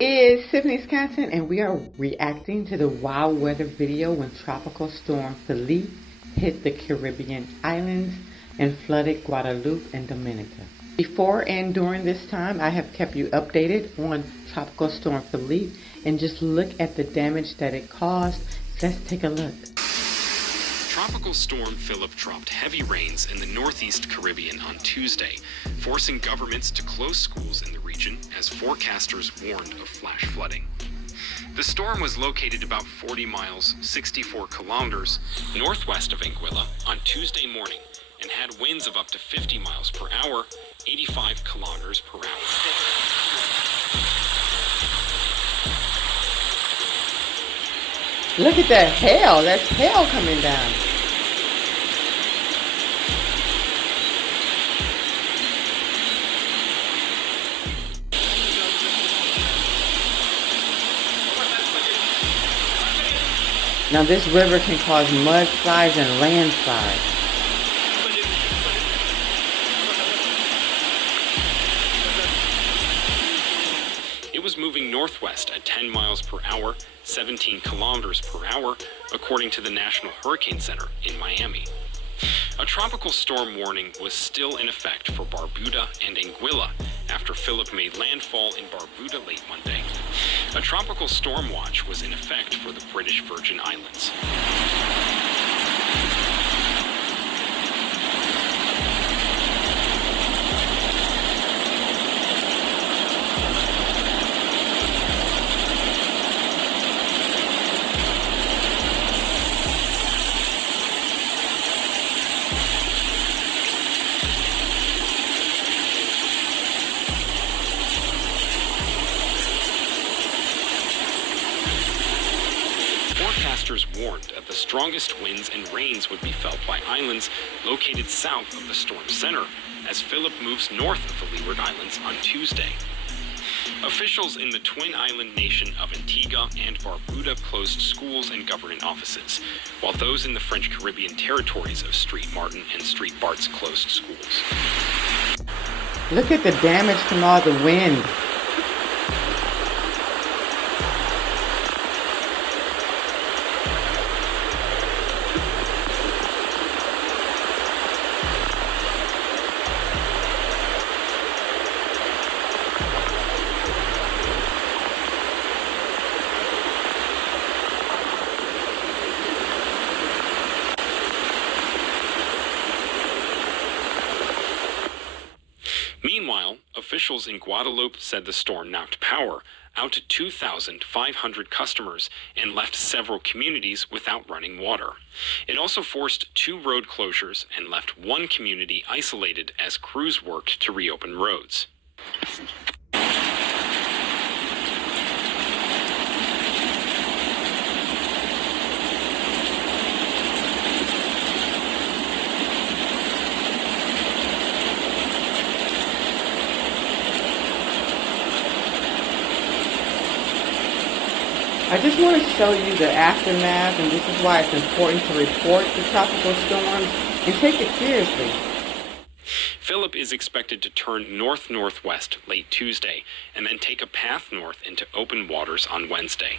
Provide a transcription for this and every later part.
It's Tiffanys content, and we are reacting to the wild weather video when Tropical Storm Philippe hit the Caribbean Islands and flooded Guadeloupe and Dominica. Before and during this time, I have kept you updated on Tropical Storm Philippe, and just look at the damage that it caused. Let's take a look. Tropical Storm Philippe dropped heavy rains in the northeast Caribbean on Tuesday, forcing governments to close schools in the region as forecasters warned of flash flooding. The storm was located about 40 miles, 64 kilometers, northwest of Antigua on Tuesday morning and had winds of up to 50 miles per hour, 85 kilometers per hour. Look at that hail. That's hail coming down. Now this river can cause mudslides and landslides. It was moving northwest at 10 miles per hour, 17 kilometers per hour, according to the National Hurricane Center in Miami. A tropical storm warning was still in effect for Barbuda and Antigua after Philippe made landfall in Barbuda late Monday. A tropical storm watch was in effect for the British Virgin Islands. Forecasters warned that the strongest winds and rains would be felt by islands located south of the storm center as Philippe moves north of the Leeward Islands on Tuesday. Officials in the twin island nation of Antigua and Barbuda closed schools and government offices, while those in the French Caribbean territories of Street Martin and Street Barts closed schools. Look at the damage from all the wind. Meanwhile, officials in Guadeloupe said the storm knocked power out to 2,500 customers and left several communities without running water. It also forced 2 road closures and left one community isolated as crews worked to reopen roads. I just want to show you the aftermath, and this is why it's important to report the tropical storms and take it seriously. Philippe is expected to turn north-northwest late Tuesday and then take a path north into open waters on Wednesday.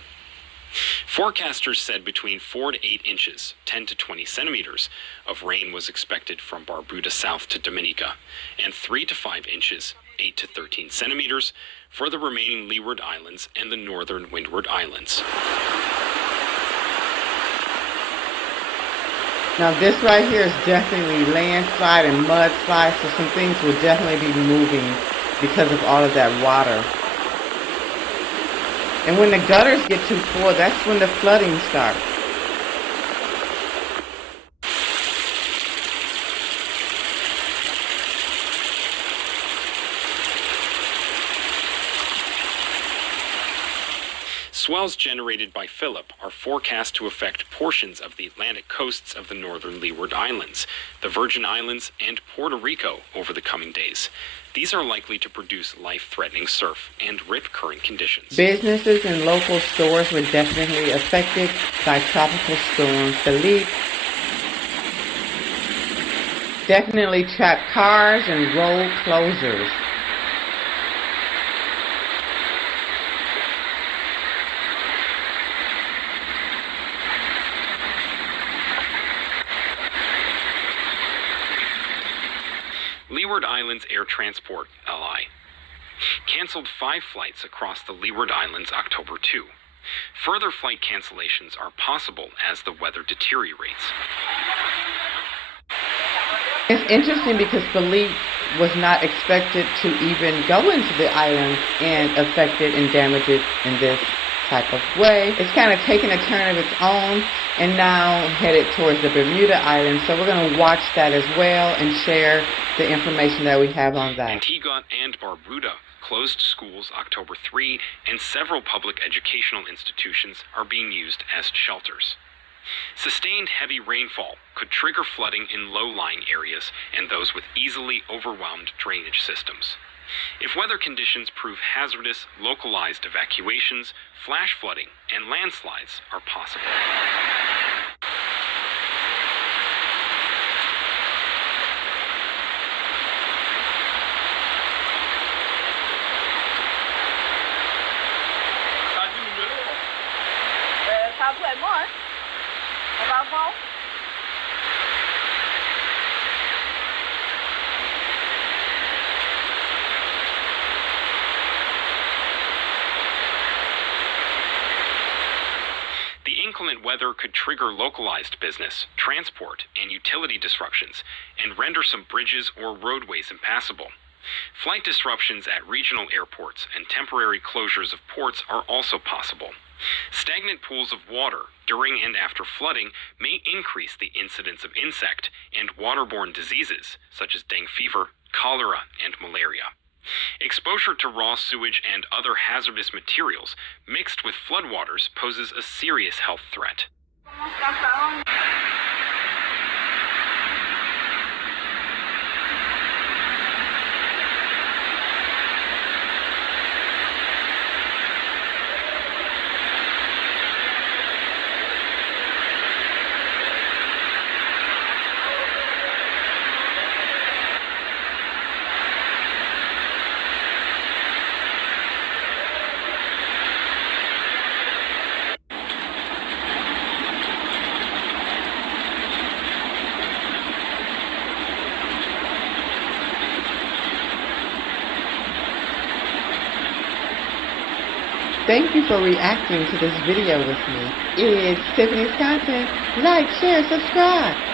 Forecasters said between 4 to 8 inches, 10 to 20 centimeters, of rain was expected from Barbuda south to Dominica, and 3 to 5 inches, 8 to 13 centimeters, for the remaining Leeward Islands and the northern Windward Islands. Now this right here is definitely landslide and mudslide, so some things will definitely be moving because of all of that water. And when the gutters get too full, that's when the flooding starts. Swells generated by Philippe are forecast to affect portions of the Atlantic coasts of the northern Leeward Islands, the Virgin Islands, and Puerto Rico over the coming days. These are likely to produce life-threatening surf and rip current conditions. Businesses and local stores were definitely affected by Tropical Storm Philippe. Definitely trapped cars and road closures. Leeward Islands Air Transport, LI, canceled 5 flights across the Leeward Islands October 2. Further flight cancellations are possible as the weather deteriorates. It's interesting because Philippe was not expected to even go into the island and affect it and damage it in this type of way. It's kind of taken a turn of its own and now headed towards the Bermuda Islands. So we're going to watch that as well and share the information that we have on that. Antigua and Barbuda closed schools October 3, and several public educational institutions are being used as shelters. Sustained heavy rainfall could trigger flooding in low-lying areas and those with easily overwhelmed drainage systems. If weather conditions prove hazardous, localized evacuations, flash flooding, and landslides are possible. The inclement weather could trigger localized business, transport, and utility disruptions, and render some bridges or roadways impassable. Flight disruptions at regional airports and temporary closures of ports are also possible. Stagnant pools of water during and after flooding may increase the incidence of insect and waterborne diseases such as dengue fever, cholera, and malaria. Exposure to raw sewage and other hazardous materials mixed with floodwaters poses a serious health threat. Thank you for reacting to this video with me. It's Tiffanys Content. Like, share, subscribe.